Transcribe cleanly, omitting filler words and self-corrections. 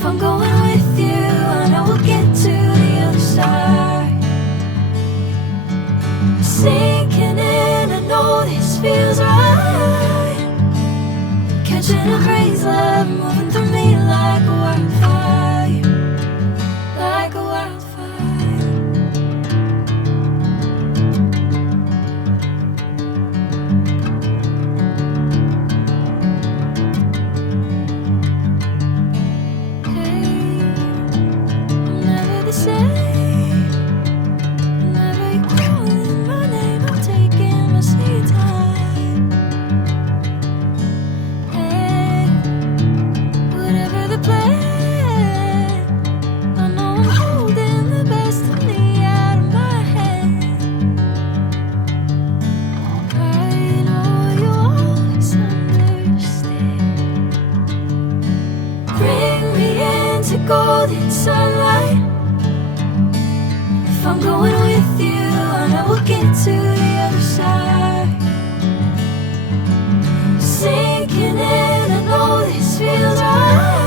If I'm going with you, I know we'll get to the other side. Sinking in, I know this feels right. Catching a crazy love moving through me like a wildfire, like a wildfire. Hey, I'm never the same. Whenever you're calling my name, I'm taking my sweet time. Hey, whatever the plan, I know I'm holding the best of me out of my hand. I know you always understand. Bring me into golden sunlight. If I'm going with you, I know we'll get to the other side. Sinking in, I know this feels right.